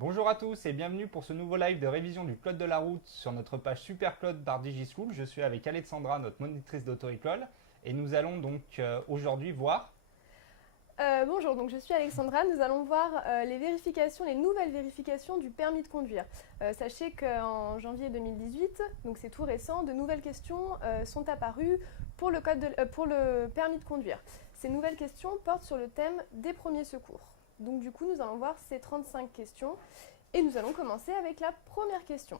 Bonjour à tous et bienvenue pour ce nouveau live de révision du code de la route sur notre page Supercode par DigiSchool. Je suis avec Alexandra, notre monitrice d'auto-école, et nous allons donc aujourd'hui voir. Bonjour, donc je suis Alexandra. Nous allons voir les nouvelles vérifications du permis de conduire. Sachez qu'en janvier 2018, donc c'est tout récent, de nouvelles questions sont apparues pour pour le permis de conduire. Ces nouvelles questions portent sur le thème des premiers secours. Donc du coup, nous allons voir ces 35 questions et nous allons commencer avec la première question.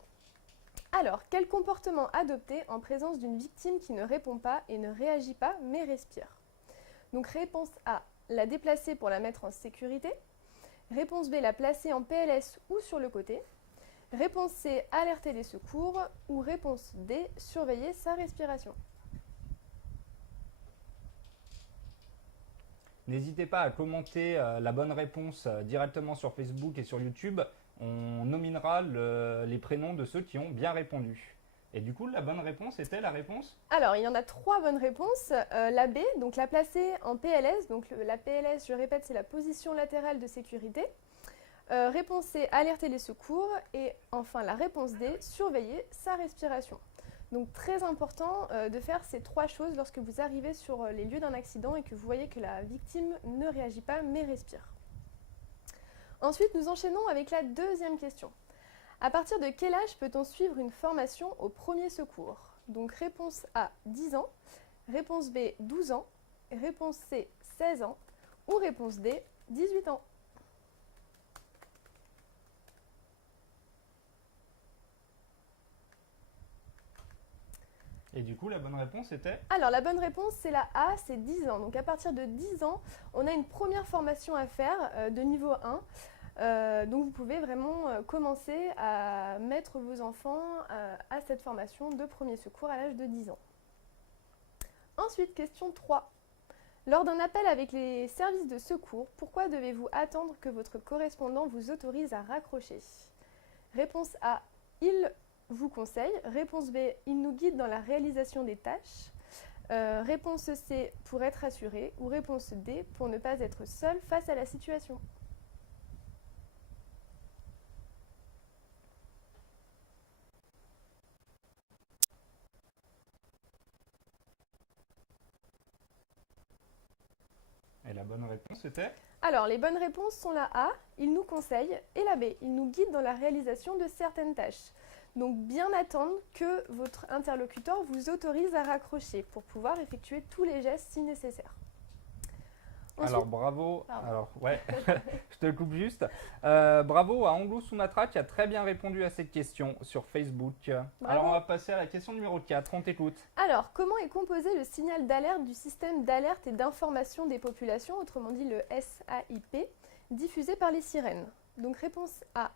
Alors, quel comportement adopter en présence d'une victime qui ne répond pas et ne réagit pas mais respire? Donc réponse A, la déplacer pour la mettre en sécurité. Réponse B, la placer en PLS ou sur le côté. Réponse C, alerter les secours. Ou réponse D, surveiller sa respiration. N'hésitez pas à commenter la bonne réponse directement sur Facebook et sur YouTube. On nominera les prénoms de ceux qui ont bien répondu. Et du coup, la bonne réponse était la réponse. Alors, il y en a trois bonnes réponses. La B, donc la placer en PLS. Donc la PLS, je répète, c'est la position latérale de sécurité. Réponse C, alerter les secours. Et enfin, la réponse D, surveiller sa respiration. Donc très important de faire ces trois choses lorsque vous arrivez sur les lieux d'un accident et que vous voyez que la victime ne réagit pas mais respire. Ensuite, nous enchaînons avec la deuxième question. À partir de quel âge peut-on suivre une formation au premier secours? Donc réponse A, 10 ans, réponse B, 12 ans, réponse C, 16 ans ou réponse D, 18 ans. Et du coup, la bonne réponse était. Alors la bonne réponse c'est la A, c'est 10 ans. Donc à partir de 10 ans, on a une première formation à faire de niveau 1. Donc vous pouvez vraiment commencer à mettre vos enfants à cette formation de premier secours à l'âge de 10 ans. Ensuite, question 3. Lors d'un appel avec les services de secours, pourquoi devez-vous attendre que votre correspondant vous autorise à raccrocher? Réponse A, il vous conseille. Réponse B, il nous guide dans la réalisation des tâches. Réponse C, pour être assuré. Ou réponse D, pour ne pas être seul face à la situation. Et la bonne réponse était. Alors, les bonnes réponses sont la A, il nous conseille, et la B, il nous guide dans la réalisation de certaines tâches. Donc, bien attendre que votre interlocuteur vous autorise à raccrocher pour pouvoir effectuer tous les gestes si nécessaire. Ensuite, Alors bravo, pardon. alors ouais, je te coupe juste. Bravo à Anglou Sumatra qui a très bien répondu à cette question sur Facebook. Alors on va passer à la question numéro 4, on t'écoute. Alors, comment est composé le signal d'alerte du système d'alerte et d'information des populations, autrement dit le SAIP, diffusé par les sirènes? Donc réponse A,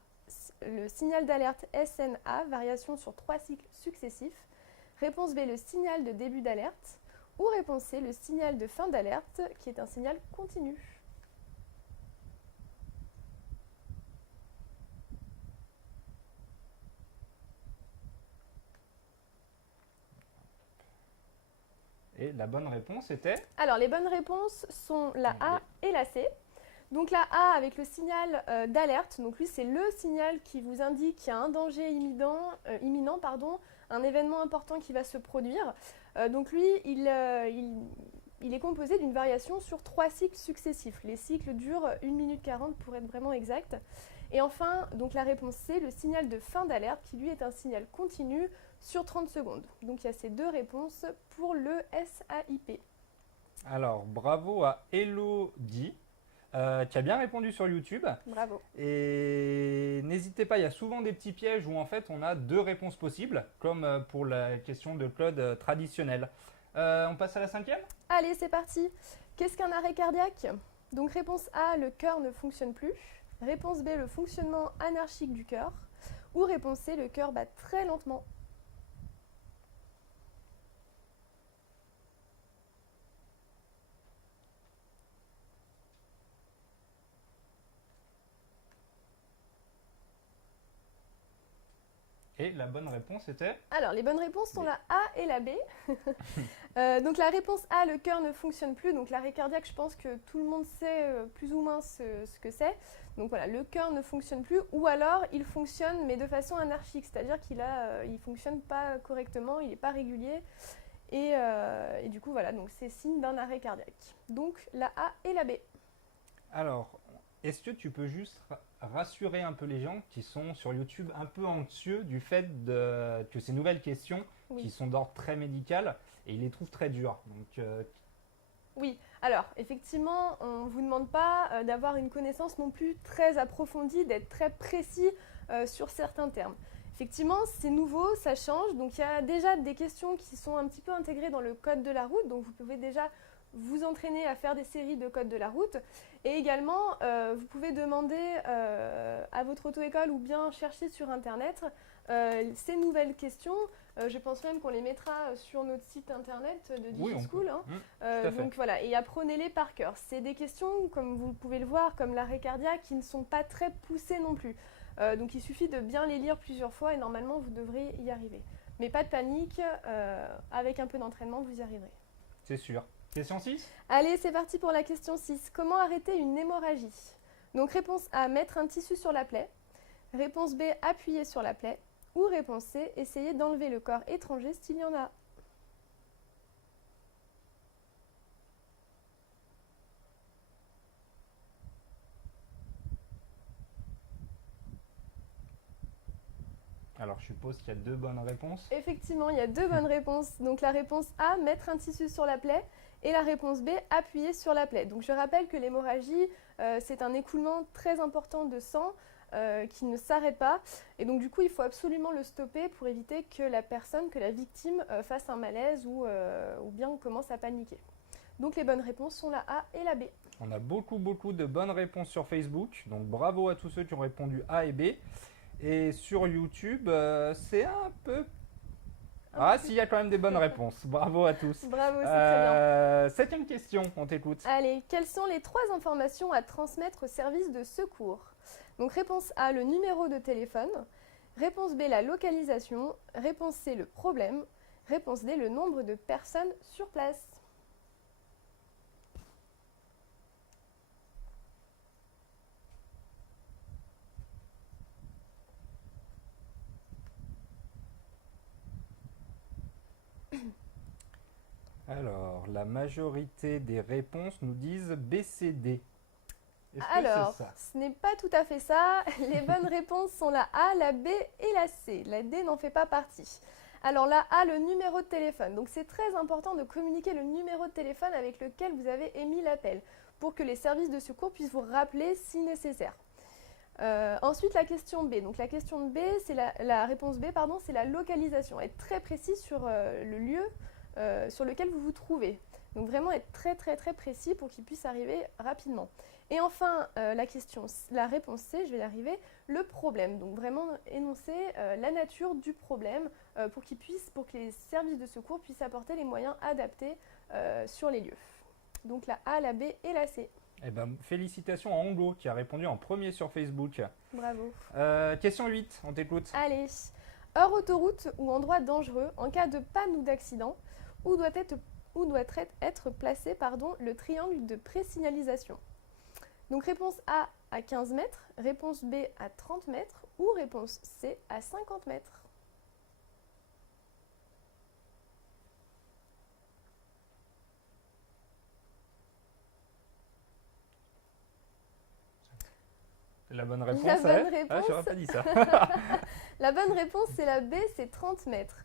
le signal d'alerte SNA, variation sur 3 cycles successifs. Réponse B, le signal de début d'alerte. Ou réponse C, le signal de fin d'alerte, qui est un signal continu. Et la bonne réponse était. Alors, les bonnes réponses sont la A et la C. Donc la A avec le signal d'alerte, donc lui c'est le signal qui vous indique qu'il y a un danger imminent, un événement important qui va se produire. Donc lui, il est composé d'une variation sur 3 cycles successifs. Les cycles durent 1 minute 40 pour être vraiment exact. Et enfin, donc la réponse C, le signal de fin d'alerte, qui lui est un signal continu sur 30 secondes. Donc il y a ces deux réponses pour le SAIP. Alors bravo à Elodie. Qui a bien répondu sur YouTube. Bravo. Et n'hésitez pas, il y a souvent des petits pièges où en fait on a deux réponses possibles, comme pour la question de Claude traditionnelle. On passe à la cinquième. Allez, c'est parti. Qu'est-ce qu'un arrêt cardiaque? Donc réponse A, le cœur ne fonctionne plus. Réponse B, le fonctionnement anarchique du cœur. Ou réponse C, le cœur bat très lentement. Et la bonne réponse était? Alors, les bonnes réponses sont la A et la B. Donc, la réponse A, le cœur ne fonctionne plus. Donc, l'arrêt cardiaque, je pense que tout le monde sait plus ou moins ce que c'est. Donc, voilà, le cœur ne fonctionne plus. Ou alors, il fonctionne, mais de façon anarchique. C'est-à-dire qu'il ne fonctionne pas correctement, il n'est pas régulier. Et du coup, voilà, donc c'est signe d'un arrêt cardiaque. Donc, la A et la B. Alors, est-ce que tu peux juste rassurer un peu les gens qui sont sur YouTube un peu anxieux du fait que ces nouvelles questions, Oui. qui sont d'ordre très médical, et ils les trouvent très dures. Donc, Oui, alors effectivement, on ne vous demande pas d'avoir une connaissance non plus très approfondie, d'être très précis sur certains termes. Effectivement, c'est nouveau, ça change. Donc il y a déjà des questions qui sont un petit peu intégrées dans le code de la route. Donc vous pouvez déjà vous entraîner à faire des séries de code de la route. Et également, vous pouvez demander à votre auto-école ou bien chercher sur Internet ces nouvelles questions. Je pense même qu'on les mettra sur notre site internet de oui, DigiSchool. Hein. Tout à fait. Donc voilà, et apprenez-les par cœur. C'est des questions, comme vous pouvez le voir, comme l'arrêt cardiaque, qui ne sont pas très poussées non plus. Donc il suffit de bien les lire plusieurs fois et normalement vous devrez y arriver. Mais pas de panique, avec un peu d'entraînement, vous y arriverez. C'est sûr. Question 6? Allez, c'est parti pour la question 6. Comment arrêter une hémorragie? Donc réponse A, mettre un tissu sur la plaie. Réponse B, appuyer sur la plaie. Ou réponse C, essayer d'enlever le corps étranger s'il y en a. Alors, je suppose qu'il y a 2 bonnes réponses. Effectivement, il y a 2 bonnes réponses. Donc la réponse A, mettre un tissu sur la plaie. Et la réponse B, appuyer sur la plaie. Donc je rappelle que l'hémorragie, c'est un écoulement très important de sang qui ne s'arrête pas. Et donc du coup, il faut absolument le stopper pour éviter que la personne, que la victime fasse un malaise ou bien commence à paniquer. Donc les bonnes réponses sont la A et la B. On a beaucoup de bonnes réponses sur Facebook. Donc bravo à tous ceux qui ont répondu A et B. Et sur YouTube, c'est un peu... Ah si, il y a quand même des bonnes réponses. Bravo à tous. Bravo, c'est très bien. 7e question, on t'écoute. Allez, quelles sont les 3 informations à transmettre au service de secours? Donc réponse A, le numéro de téléphone. Réponse B, la localisation. Réponse C, le problème. Réponse D, le nombre de personnes sur place. Alors, la majorité des réponses nous disent BCD. Est-ce que Alors, c'est ça? ce n'est pas tout à fait ça. Les bonnes réponses sont la A, la B et la C. La D n'en fait pas partie. Alors la A, le numéro de téléphone. Donc c'est très important de communiquer le numéro de téléphone avec lequel vous avez émis l'appel pour que les services de secours puissent vous rappeler si nécessaire. Ensuite, la question B. Donc la question B, c'est la réponse B, pardon, c'est la localisation. Être très précis sur le lieu sur lequel vous vous trouvez. Donc vraiment être très précis pour qu'il puisse arriver rapidement. Et enfin, la réponse C, je vais y arriver, le problème. Donc vraiment énoncer la nature du problème pour que les services de secours puissent apporter les moyens adaptés sur les lieux. Donc la A, la B et la C. Eh ben, félicitations à Ongo qui a répondu en premier sur Facebook. Bravo. Question 8, on t'écoute. Allez. Hors autoroute ou endroit dangereux, en cas de panne ou d'accident, où doit être placé le triangle de présignalisation. Donc réponse A à 15 mètres, réponse B à 30 mètres ou réponse C à 50 mètres. La bonne réponse La bonne est... réponse... Ah, j'aurais pas dit ça. La bonne réponse, c'est la B, c'est 30 mètres.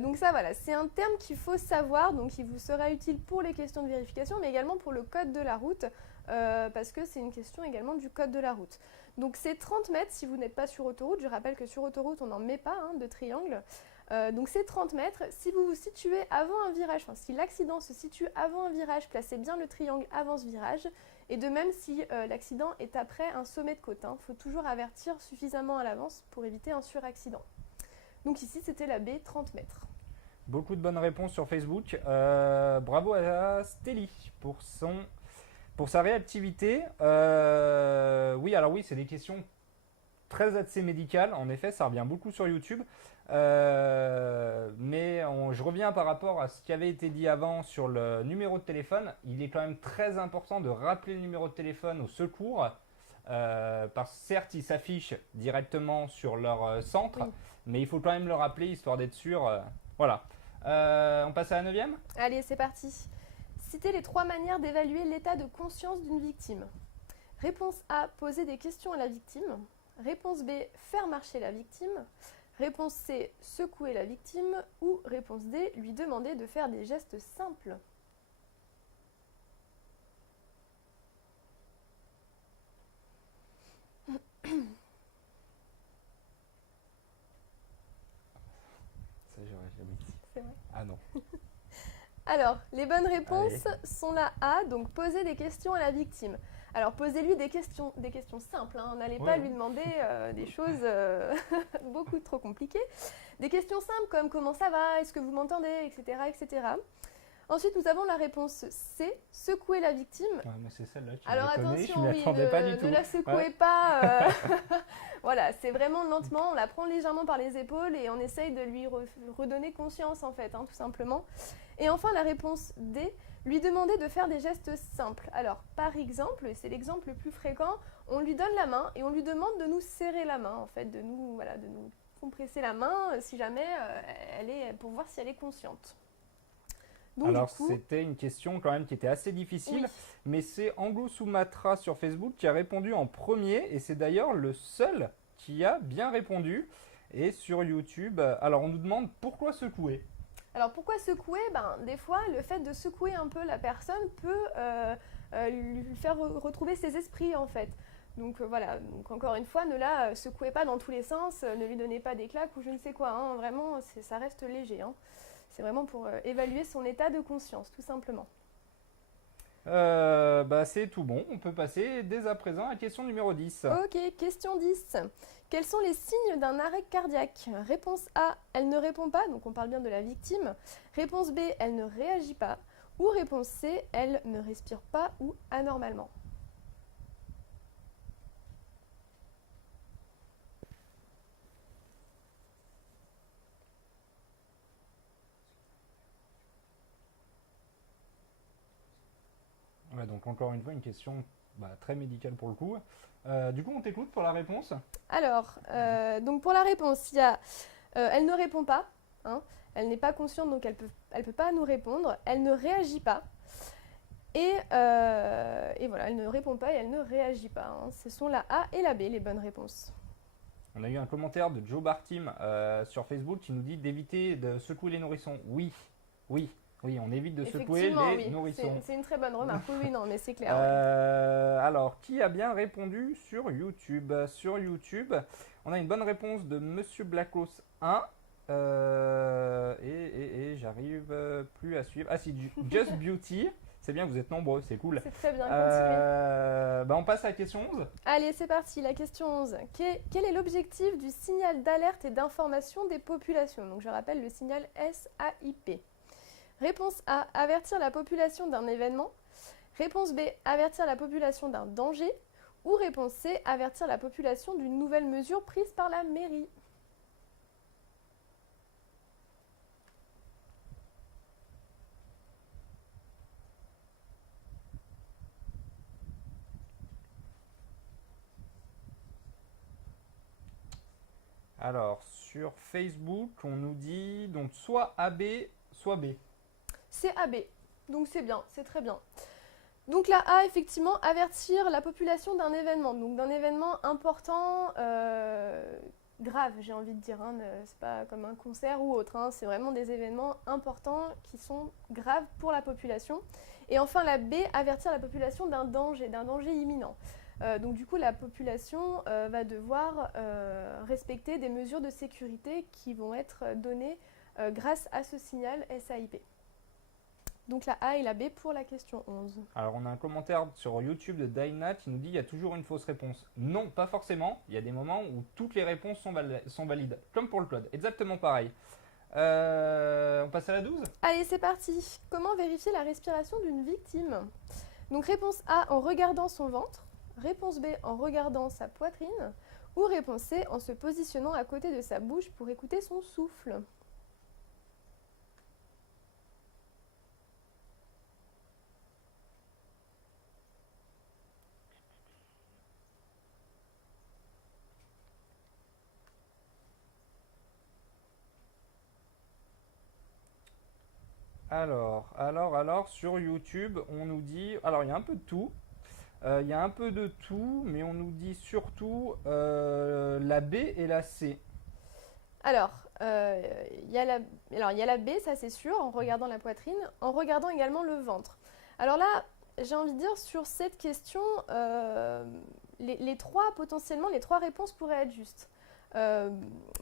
Donc ça, voilà, c'est un terme qu'il faut savoir, donc il vous sera utile pour les questions de vérification, mais également pour le code de la route, parce que c'est une question également du code de la route. Donc c'est 30 mètres si vous n'êtes pas sur autoroute. Je rappelle que sur autoroute, on n'en met pas de triangle. Donc c'est 30 mètres. Si vous vous situez avant un virage, enfin si l'accident se situe avant un virage, placez bien le triangle avant ce virage. Et de même si l'accident est après un sommet de côte. Il faut toujours avertir suffisamment à l'avance pour éviter un suraccident. Donc ici, c'était la B, 30 mètres. Beaucoup de bonnes réponses sur Facebook. Bravo à Stélie pour sa réactivité. Oui, alors oui, c'est des questions très axé médical. En effet, ça revient beaucoup sur YouTube. Je reviens par rapport à ce qui avait été dit avant sur le numéro de téléphone. Il est quand même très important de rappeler le numéro de téléphone au secours. Parce que certes, il s'affiche directement sur leur centre, Oui. mais il faut quand même le rappeler histoire d'être sûr. Voilà. On passe à la 9e. Allez, c'est parti. Citez les 3 manières d'évaluer l'état de conscience d'une victime. Réponse A, poser des questions à la victime. Réponse B, faire marcher la victime. Réponse C, secouer la victime. Ou réponse D, lui demander de faire des gestes simples. Ça, j'aurais jamais dit. C'est vrai. Ah non. Alors, les bonnes réponses sont la A, donc poser des questions à la victime. Alors, posez-lui des questions simples, hein. N'allez pas lui demander des choses beaucoup trop compliquées. Des questions simples comme comment ça va, est-ce que vous m'entendez, etc., etc. Ensuite, nous avons la réponse C, secouer la victime. Ouais, moi, c'est celle-là qui Alors m'a étonné, attention, je m'y oui, attendais pas du tout. ne la secouez Ouais. pas. Voilà, c'est vraiment lentement, on la prend légèrement par les épaules et on essaye de lui redonner conscience en fait, hein, tout simplement. Et enfin, la réponse D, lui demander de faire des gestes simples. Alors, par exemple, et c'est l'exemple le plus fréquent, on lui donne la main et on lui demande de nous serrer la main, en fait, de nous compresser la main si jamais pour voir si elle est consciente. Donc, Alors, du coup, c'était une question quand même qui était assez difficile, oui. mais c'est Anglo Sumatra sur Facebook qui a répondu en premier, et c'est d'ailleurs le seul qui a bien répondu. Et sur YouTube, alors on nous demande pourquoi secouer. Alors pourquoi secouer? Des fois, le fait de secouer un peu la personne peut lui faire retrouver ses esprits en fait. Donc voilà, donc encore une fois, ne la secouez pas dans tous les sens, ne lui donnez pas des claques ou je ne sais quoi, hein. Vraiment, ça reste léger, hein. C'est vraiment pour évaluer son état de conscience, tout simplement. C'est tout bon, on peut passer dès à présent à la question numéro 10. Ok, question 10. Quels sont les signes d'un arrêt cardiaque? Réponse A, elle ne répond pas, donc on parle bien de la victime. Réponse B, elle ne réagit pas. Ou réponse C, elle ne respire pas ou anormalement. Ouais, donc encore une fois, une question très médicale pour le coup. Du coup, on t'écoute pour la réponse. Alors, donc pour la réponse, il y a elle ne répond pas, hein. Elle n'est pas consciente, donc elle peut pas nous répondre. Elle ne réagit pas. Et voilà, elle ne répond pas et elle ne réagit pas, hein. Ce sont la A et la B, les bonnes réponses. On a eu un commentaire de Joe Bartim sur Facebook qui nous dit d'éviter de secouer les nourrissons. Oui, on évite de secouer Effectivement, les oui. nourrissons. C'est une très bonne remarque. Oui, non, mais c'est clair. Alors, qui a bien répondu sur YouTube? Sur YouTube, on a une bonne réponse de Monsieur Blackos 1. Et j'arrive plus à suivre. Ah si, Just Beauty. C'est bien, vous êtes nombreux, c'est cool. C'est très bien, continuez. On passe à la question 11. Allez, c'est parti, la question 11. Quel est l'objectif du signal d'alerte et d'information des populations? Donc je rappelle le signal SAIP. Réponse A, avertir la population d'un événement. Réponse B, avertir la population d'un danger. Ou réponse C, avertir la population d'une nouvelle mesure prise par la mairie. Alors, sur Facebook, on nous dit donc soit AB, soit B. C'est AB, donc c'est bien, c'est très bien. Donc la A, effectivement, avertir la population d'un événement, donc d'un événement important, grave, j'ai envie de dire, hein, c'est pas comme un concert ou autre, hein, c'est vraiment des événements importants qui sont graves pour la population. Et enfin la B, avertir la population d'un danger imminent. Donc du coup, la population va devoir respecter des mesures de sécurité qui vont être données grâce à ce signal SAIP. Donc la A et la B pour la question 11. Alors on a un commentaire sur YouTube de Dyna qui nous dit il y a toujours une fausse réponse. Non, pas forcément. Il y a des moments où toutes les réponses sont valides. Comme pour le code, exactement pareil. On passe à la 12 ? Allez, c'est parti. Comment vérifier la respiration d'une victime? Donc réponse A en regardant son ventre. Réponse B en regardant sa poitrine. Ou réponse C, en se positionnant à côté de sa bouche pour écouter son souffle. Alors, sur YouTube, on nous dit. Alors, il y a un peu de tout. Il y a un peu de tout, mais on nous dit surtout la B et la C. Alors, il y a la B, ça c'est sûr, en regardant la poitrine, en regardant également le ventre. Alors là, j'ai envie de dire, sur cette question, les trois réponses pourraient être justes.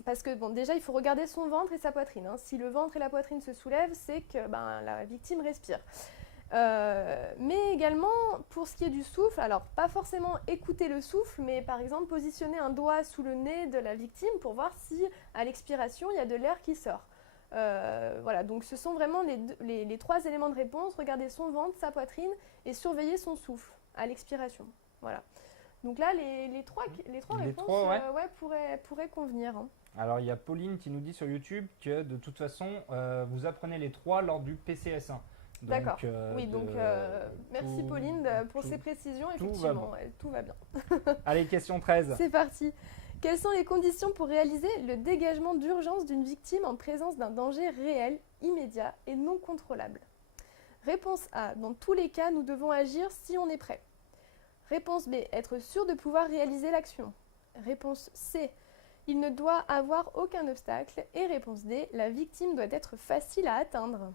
Parce que bon, déjà, il faut regarder son ventre et sa poitrine, hein. Si le ventre et la poitrine se soulèvent, c'est que la victime respire. Mais également, pour ce qui est du souffle, alors pas forcément écouter le souffle, mais par exemple positionner un doigt sous le nez de la victime pour voir si à l'expiration, il y a de l'air qui sort. Voilà, donc ce sont vraiment les trois éléments de réponse, regarder son ventre, sa poitrine et surveiller son souffle à l'expiration. Voilà. Donc là, les trois réponses pourraient convenir, hein. Alors, il y a Pauline qui nous dit sur YouTube que de toute façon, vous apprenez les trois lors du PCS1. D'accord. Oui, donc merci Pauline pour ces précisions. Effectivement, tout va bien. Allez, question 13. C'est parti. Quelles sont les conditions pour réaliser le dégagement d'urgence d'une victime en présence d'un danger réel, immédiat et non contrôlable? Réponse A. Dans tous les cas, nous devons agir si on est prêt. Réponse B. Être sûr de pouvoir réaliser l'action. Réponse C. Il ne doit avoir aucun obstacle. Et réponse D. La victime doit être facile à atteindre.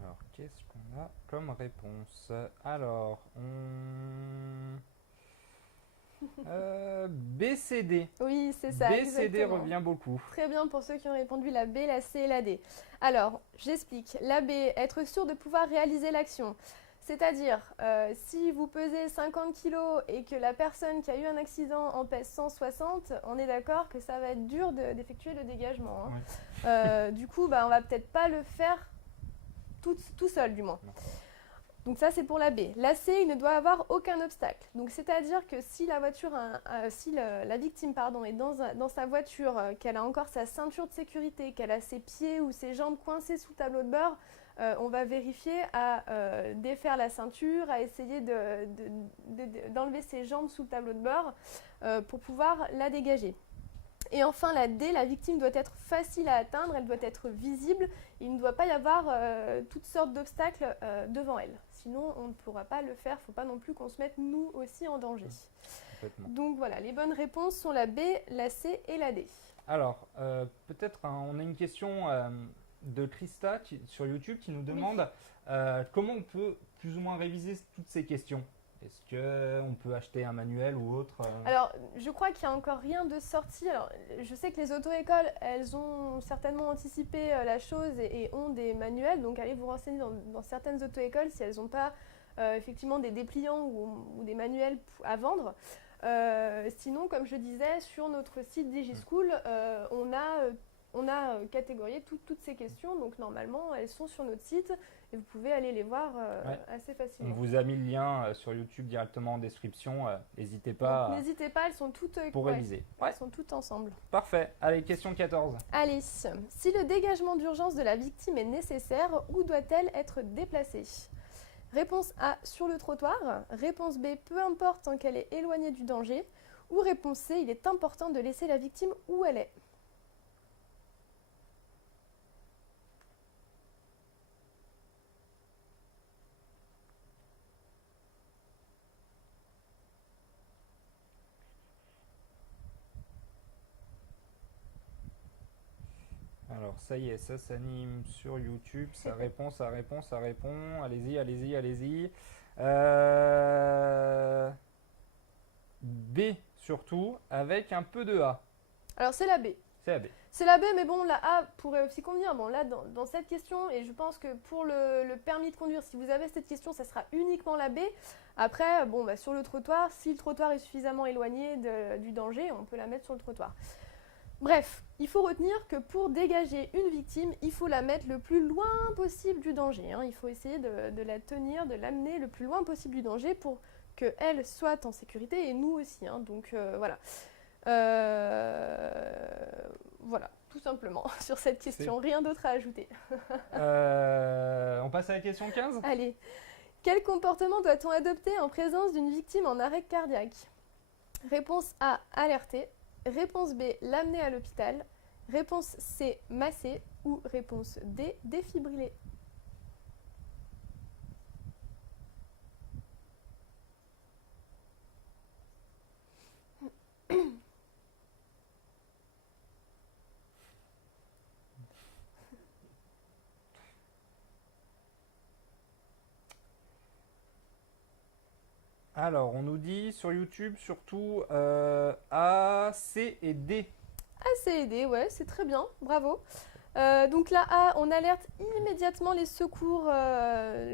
Alors, qu'est-ce qu'on a comme réponse? Alors, BCD. Oui, c'est ça. BCD exactement. revient beaucoup. Très bien pour ceux qui ont répondu la B, la C et la D. Alors, j'explique. La B, être sûr de pouvoir réaliser l'action. C'est-à-dire, si vous pesez 50 kg et que la personne qui a eu un accident en pèse 160, on est d'accord que ça va être dur d'effectuer le dégagement, hein. Du coup, on va peut-être pas le faire tout seul, du moins. Non. Donc ça, c'est pour la B. La C, il ne doit avoir aucun obstacle. Donc c'est-à-dire que si la victime est dans sa voiture, qu'elle a encore sa ceinture de sécurité, qu'elle a ses pieds ou ses jambes coincés sous le tableau de bord, on va vérifier à défaire la ceinture, à essayer d'enlever ses jambes sous le tableau de bord pour pouvoir la dégager. Et enfin, la D, la victime doit être facile à atteindre, elle doit être visible. Il ne doit pas y avoir toutes sortes d'obstacles devant elle. Sinon, on ne pourra pas le faire. Il ne faut pas non plus qu'on se mette nous aussi en danger. Donc voilà, les bonnes réponses sont la B, la C et la D. Alors, peut-être on a une question de Christa sur YouTube qui nous demande comment on peut plus ou moins réviser toutes ces questions. Est-ce qu'on peut acheter un manuel ou autre Alors, je crois qu'il n'y a encore rien de sorti. Alors, je sais que les auto-écoles, elles ont certainement anticipé la chose et ont des manuels. Donc, allez vous renseigner dans certaines auto-écoles si elles n'ont pas effectivement des dépliants ou des manuels à vendre. Sinon, comme je disais, sur notre site DigiSchool, on a catégorié toutes ces questions. Donc, normalement, elles sont sur notre site et vous pouvez aller les voir assez facilement. On vous a mis le lien sur YouTube directement en description. N'hésitez pas. N'hésitez pas, elles sont toutes pour réviser. Elles sont toutes ensemble. Parfait. Allez, question 14. Allez, si le dégagement d'urgence de la victime est nécessaire, où doit-elle être déplacée? Réponse A, sur le trottoir. Réponse B, peu importe tant qu'elle est éloignée du danger. Ou réponse C, il est important de laisser la victime où elle est. Alors, ça y est, ça s'anime sur YouTube. Ça répond. Allez-y, allez-y, allez-y. B surtout, avec un peu de A. Alors, c'est la B. C'est la B. C'est la B, mais bon, la A pourrait aussi convenir. Bon, là, dans cette question, et je pense que pour le permis de conduire, si vous avez cette question, ça sera uniquement la B. Après, sur le trottoir, si le trottoir est suffisamment éloigné du danger, on peut la mettre sur le trottoir. Bref, il faut retenir que pour dégager une victime, il faut la mettre le plus loin possible du danger. Hein. Il faut essayer de la tenir, de l'amener le plus loin possible du danger pour qu'elle soit en sécurité et nous aussi. Hein. Donc voilà. Voilà, tout simplement sur cette question. Rien d'autre à ajouter. On passe à la question 15 ? Allez. Quel comportement doit-on adopter en présence d'une victime en arrêt cardiaque ? Réponse A, alerter. Réponse B, l'amener à l'hôpital. Réponse C, masser. Ou réponse D, défibriller. Alors, on nous dit sur YouTube surtout A, C et D. A, C et D, ouais, c'est très bien, bravo. Donc là, A, on alerte immédiatement les secours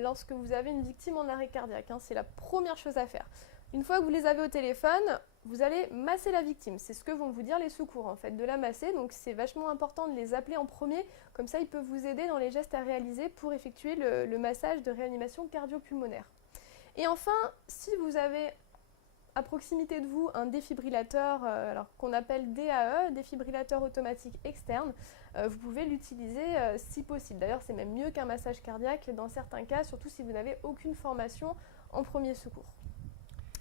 lorsque vous avez une victime en arrêt cardiaque. Hein, c'est la première chose à faire. Une fois que vous les avez au téléphone, vous allez masser la victime. C'est ce que vont vous dire les secours, en fait, de la masser. Donc c'est vachement important de les appeler en premier. Comme ça, ils peuvent vous aider dans les gestes à réaliser pour effectuer le massage de réanimation cardio-pulmonaire. Et enfin, si vous avez à proximité de vous un défibrillateur qu'on appelle DAE, défibrillateur automatique externe, vous pouvez l'utiliser si possible. D'ailleurs, c'est même mieux qu'un massage cardiaque dans certains cas, surtout si vous n'avez aucune formation en premier secours.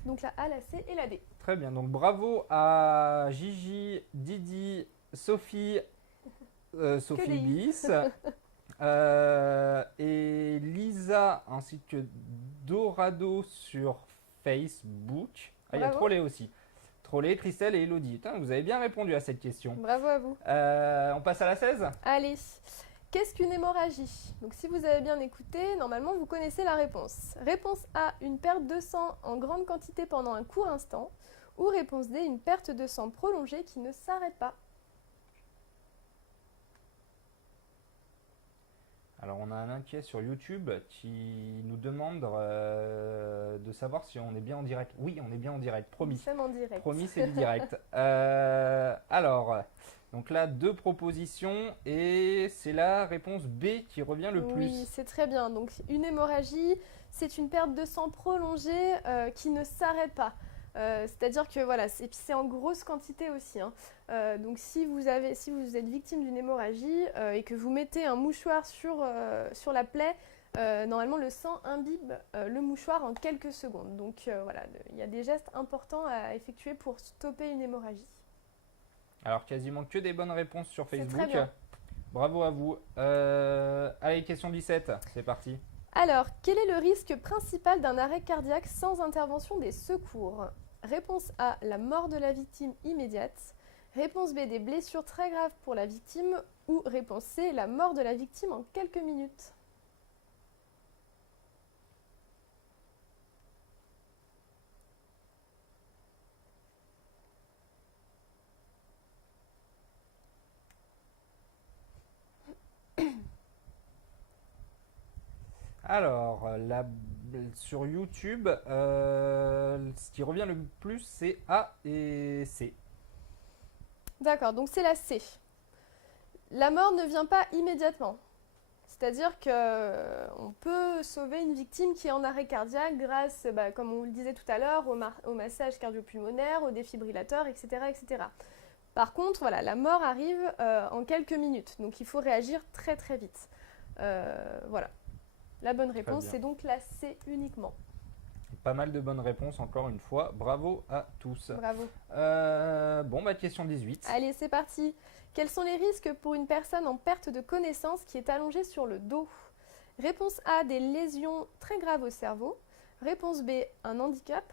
Donc la A, la C et la D. Très bien, donc bravo à Gigi, Didi, Sophie, Sophie Bis, et Lisa ainsi que Dorado sur Facebook. Ah, il y a Bravo. Trolley aussi. Trolley, Christelle et Elodie. Putain, vous avez bien répondu à cette question. Bravo à vous. On passe à la 16 ? Allez. Qu'est-ce qu'une hémorragie ? Donc si vous avez bien écouté, normalement vous connaissez la réponse. Réponse A, une perte de sang en grande quantité pendant un court instant. Ou réponse D, une perte de sang prolongée qui ne s'arrête pas. Alors, on a un inquiet sur YouTube qui nous demande de savoir si on est bien en direct. Oui, on est bien en direct, promis. Nous sommes en direct. Promis, c'est du direct. Alors, donc là, 2 propositions et c'est la réponse B qui revient le plus. Oui, c'est très bien. Donc une hémorragie, c'est une perte de sang prolongée qui ne s'arrête pas. C'est-à-dire que voilà, et puis c'est en grosse quantité aussi. Hein. Donc si vous êtes victime d'une hémorragie et que vous mettez un mouchoir sur la plaie, normalement le sang imbibe le mouchoir en quelques secondes. Donc voilà, il y a des gestes importants à effectuer pour stopper une hémorragie. Alors, quasiment que des bonnes réponses sur C'est Facebook. très bien. Bravo à vous. Allez, question 17, c'est parti. Alors, quel est le risque principal d'un arrêt cardiaque sans intervention des secours ? Réponse A, la mort de la victime immédiate. Réponse B, des blessures très graves pour la victime. Ou réponse C, la mort de la victime en quelques minutes. Alors, sur YouTube, ce qui revient le plus, c'est A et C. D'accord, donc c'est la C. La mort ne vient pas immédiatement. C'est-à-dire qu'on peut sauver une victime qui est en arrêt cardiaque grâce, comme on le disait tout à l'heure, au massage cardio-pulmonaire, au défibrillateur, etc., etc. Par contre, voilà, la mort arrive en quelques minutes, donc il faut réagir très très vite. Voilà. La bonne réponse, c'est donc la C uniquement. Pas mal de bonnes réponses, encore une fois. Bravo à tous. Bravo. Question 18. Allez, c'est parti. Quels sont les risques pour une personne en perte de connaissance qui est allongée sur le dos ? Réponse A, des lésions très graves au cerveau. Réponse B, l'handicap.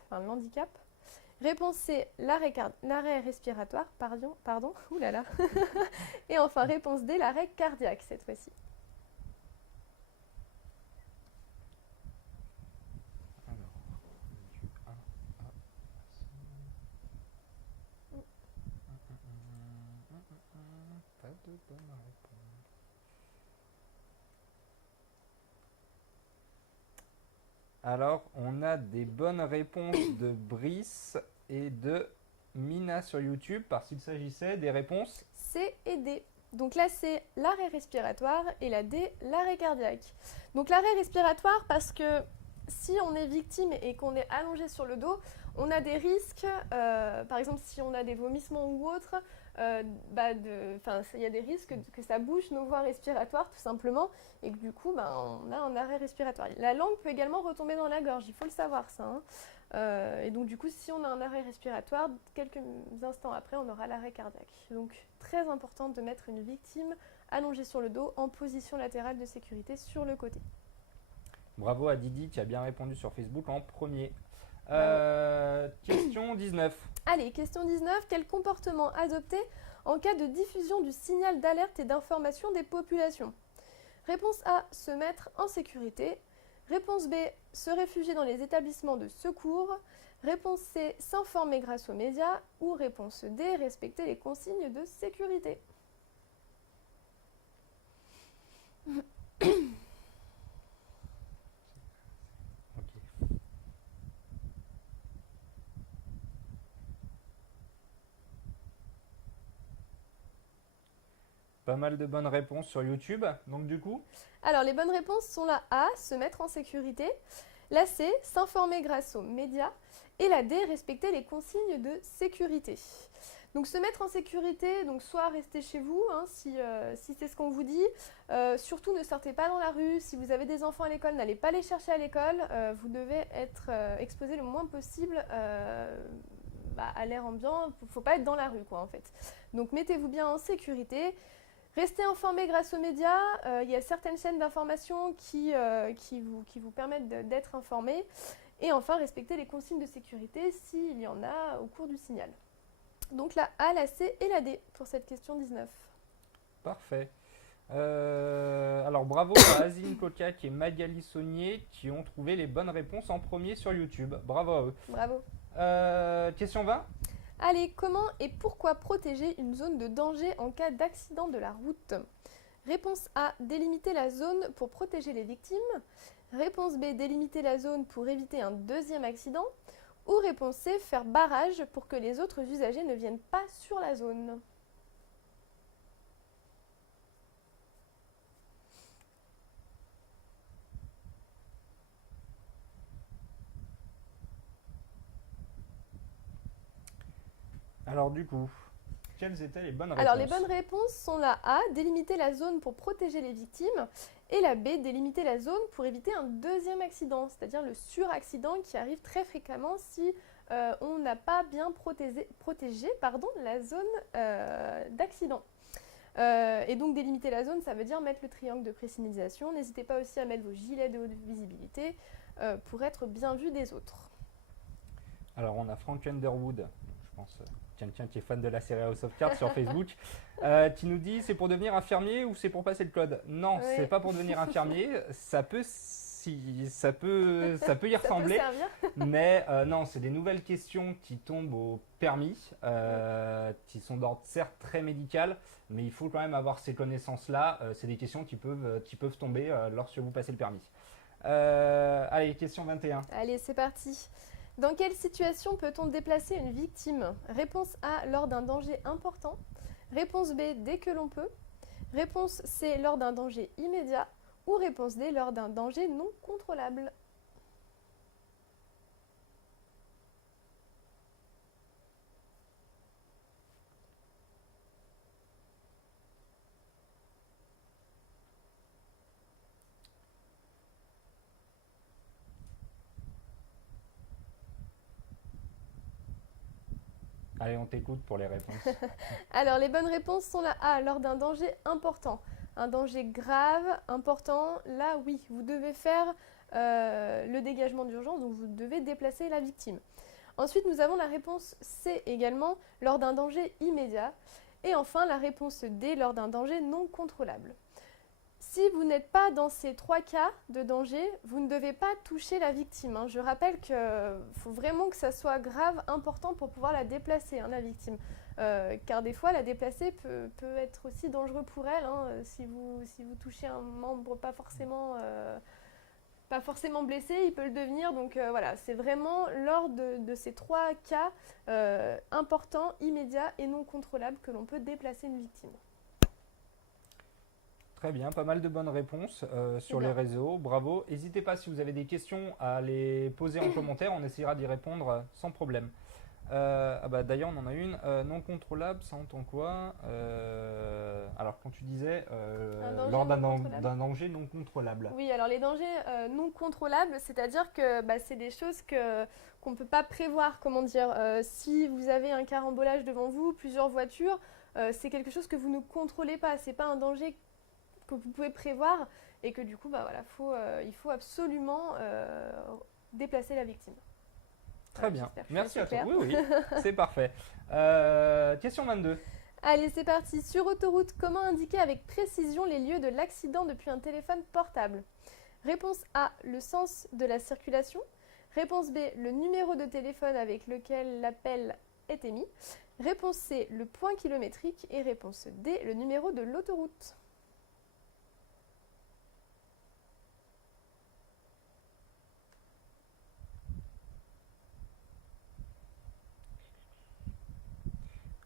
Réponse C, l'arrêt respiratoire, pardon, oulala. Et enfin, réponse D, l'arrêt cardiaque cette fois-ci. Pas de bonne réponse. Alors, on a des bonnes réponses de Brice et de Mina sur YouTube parce qu'il s'agissait des réponses C et D. Donc la C, l'arrêt respiratoire, et la D, l'arrêt cardiaque. Donc l'arrêt respiratoire, parce que si on est victime et qu'on est allongé sur le dos, on a des risques, par exemple si on a des vomissements ou autre, il y a des risques que ça bouche nos voies respiratoires tout simplement, et que du coup on a un arrêt respiratoire. La langue peut également retomber dans la gorge, il faut le savoir ça, hein. Et donc du coup si on a un arrêt respiratoire, quelques instants après on aura l'arrêt cardiaque. Donc très important de mettre une victime allongée sur le dos en position latérale de sécurité sur le côté. Bravo à Didi qui a bien répondu sur Facebook en premier. Question 19. Allez, question 19. Quel comportement adopter en cas de diffusion du signal d'alerte et d'information des populations? Réponse A, se mettre en sécurité. Réponse B, se réfugier dans les établissements de secours. Réponse C, s'informer grâce aux médias. Ou réponse D, respecter les consignes de sécurité. Pas mal de bonnes réponses sur YouTube. Donc du coup, Alors les bonnes réponses sont la A, se mettre en sécurité. La C, s'informer grâce aux médias. Et la D, respecter les consignes de sécurité. Donc se mettre en sécurité, donc soit rester chez vous, hein, si c'est ce qu'on vous dit. Surtout ne sortez pas dans la rue. Si vous avez des enfants à l'école, n'allez pas les chercher à l'école. Vous devez être exposé le moins possible à l'air ambiant. Il ne faut pas être dans la rue, quoi, en fait. Donc mettez-vous bien en sécurité. Restez informés grâce aux médias. Il y a certaines chaînes d'information qui vous permettent d'être informés. Et enfin, respectez les consignes de sécurité s'il y en a au cours du signal. Donc la A, la C et la D pour cette question 19. parfait. Alors bravo à Azine Kokiak et Magali Saunier qui ont trouvé les bonnes réponses en premier sur YouTube. Bravo à eux. Bravo. Question 20. Allez, comment et pourquoi protéger une zone de danger en cas d'accident de la route? Réponse A, délimiter la zone pour protéger les victimes. Réponse B, délimiter la zone pour éviter un deuxième accident. Ou réponse C, faire barrage pour que les autres usagers ne viennent pas sur la zone. Alors du coup, quelles étaient les bonnes réponses? Alors les bonnes réponses sont la A, délimiter la zone pour protéger les victimes, et la B, délimiter la zone pour éviter un deuxième accident, c'est-à-dire le suraccident qui arrive très fréquemment si on n'a pas bien protégé la zone d'accident. Et donc délimiter la zone, ça veut dire mettre le triangle de présignalisation. N'hésitez pas aussi à mettre vos gilets de haute visibilité pour être bien vu des autres. Alors on a Frank Underwood, je pense, quelqu'un qui est fan de la série House of Cards sur Facebook, qui nous dit c'est pour devenir infirmier ou c'est pour passer le code? Non, Oui. c'est pas pour devenir infirmier, ça peut y ressembler, Ça peut servir. mais non, c'est des nouvelles questions qui tombent au permis, qui sont d'ordre certes très médical, mais il faut quand même avoir ces connaissances-là. C'est des questions qui peuvent tomber lorsque vous passez le permis. Allez, question 21. Allez, c'est parti. Dans quelle situation peut-on déplacer une victime? Réponse A, lors d'un danger important. Réponse B, dès que l'on peut. Réponse C, lors d'un danger immédiat. Ou réponse D, lors d'un danger non contrôlable. Allez, on t'écoute pour les réponses. Alors, les bonnes réponses sont la A, lors d'un danger important. Un danger grave, important, là oui, vous devez faire le dégagement d'urgence, donc vous devez déplacer la victime. Ensuite, nous avons la réponse C également, lors d'un danger immédiat. Et enfin, la réponse D, lors d'un danger non contrôlable. Si vous n'êtes pas dans ces trois cas de danger, vous ne devez pas toucher la victime, hein. Je rappelle qu'il faut vraiment que ça soit grave, important pour pouvoir la déplacer, hein, la victime. Car des fois, la déplacer peut être aussi dangereux pour elle, hein, si vous touchez un membre pas forcément pas forcément blessé, il peut le devenir. Donc voilà, c'est vraiment lors de ces 3 cas importants, immédiats et non contrôlables que l'on peut déplacer une victime. Très bien, pas mal de bonnes réponses sur les bien. réseaux. Bravo. N'hésitez pas si vous avez des questions à les poser en commentaire. On essaiera d'y répondre sans problème. D'ailleurs, on en a une. Non contrôlable, ça entend quoi? Alors, quand tu disais danger lors non contrôlable. d'un danger non contrôlable. Oui, alors les dangers non contrôlables, c'est-à-dire que c'est des choses qu'on ne peut pas prévoir. Comment dire, si vous avez un carambolage devant vous, plusieurs voitures, c'est quelque chose que vous ne contrôlez pas. C'est pas un danger que vous pouvez prévoir et que du coup, il faut absolument déplacer la victime. Très bien. J'espère que Merci à toi. clair. Oui, c'est parfait. Question 22. Allez, c'est parti. Sur autoroute, comment indiquer avec précision les lieux de l'accident depuis un téléphone portable? Réponse A, le sens de la circulation. Réponse B, le numéro de téléphone avec lequel l'appel est émis. Réponse C, le point kilométrique. Et réponse D, le numéro de l'autoroute.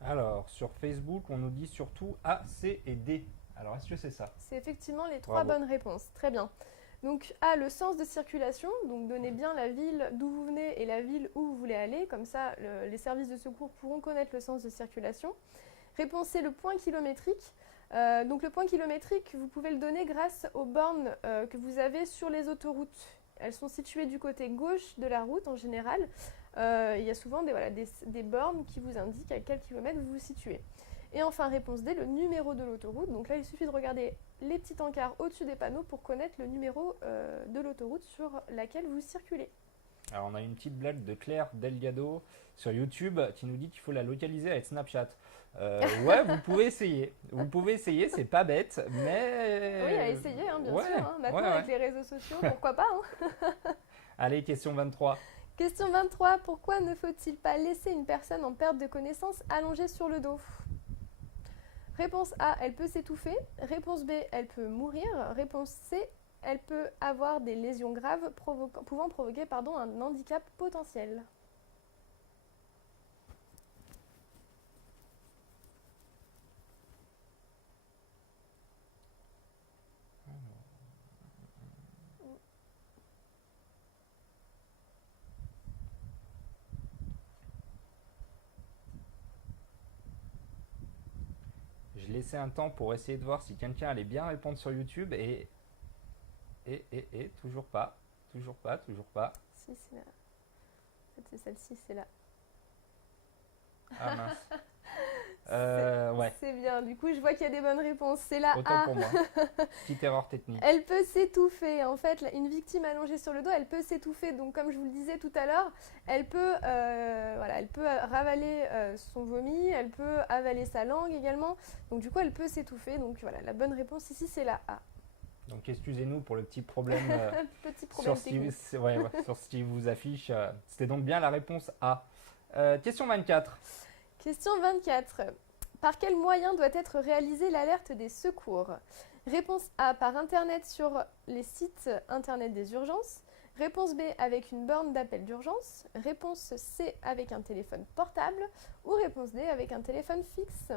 Alors, sur Facebook, on nous dit surtout A, C et D. Alors, est-ce que c'est ça? C'est effectivement les 3 Bravo. bonnes réponses. Très bien. Donc A, le sens de circulation. Donc donnez bien la ville d'où vous venez et la ville où vous voulez aller. Comme ça, les services de secours pourront connaître le sens de circulation. Réponse C, le point kilométrique. Donc le point kilométrique, vous pouvez le donner grâce aux bornes que vous avez sur les autoroutes. Elles sont situées du côté gauche de la route en général. Il y a souvent des bornes qui vous indiquent à quel kilomètre vous vous situez. Et enfin, réponse D, le numéro de l'autoroute. Donc là, il suffit de regarder les petits encarts au-dessus des panneaux pour connaître le numéro de l'autoroute sur laquelle vous circulez. Alors, on a une petite blague de Claire Delgado sur YouTube qui nous dit qu'il faut la localiser avec Snapchat. Ouais, vous pouvez essayer. Vous pouvez essayer, c'est pas bête, mais. Oui, à essayer, hein, bien Ouais, sûr. Hein. Maintenant, ouais. avec les réseaux sociaux, pourquoi pas hein. Allez, question 23. Question 23. Pourquoi ne faut-il pas laisser une personne en perte de connaissance allongée sur le dos? Réponse A, elle peut s'étouffer. Réponse B, elle peut mourir. Réponse C, elle peut avoir des lésions graves pouvant provoquer un handicap potentiel. Je laissais un temps pour essayer de voir si quelqu'un allait bien répondre sur YouTube et toujours pas. Toujours pas, toujours pas. Si, c'est là. En fait, c'est celle-ci, c'est là. Ah mince. Ouais. C'est bien. Du coup, je vois qu'il y a des bonnes réponses. C'est la Autant A. pour moi. Petite erreur technique. Elle peut s'étouffer. En fait, une victime allongée sur le dos, elle peut s'étouffer. Donc, comme je vous le disais tout à l'heure, elle peut ravaler son vomi, elle peut avaler sa langue également. Donc, du coup, elle peut s'étouffer. Donc, voilà, la bonne réponse ici, c'est la A. Donc, excusez-nous pour le petit problème, Petit problème technique. sur ce qui vous affiche. C'était donc bien la réponse A. Question 24. Question 24. Par quel moyen doit être réalisée l'alerte des secours? Réponse A, par Internet sur les sites Internet des urgences. Réponse B, avec une borne d'appel d'urgence. Réponse C, avec un téléphone portable. Ou réponse D, avec un téléphone fixe.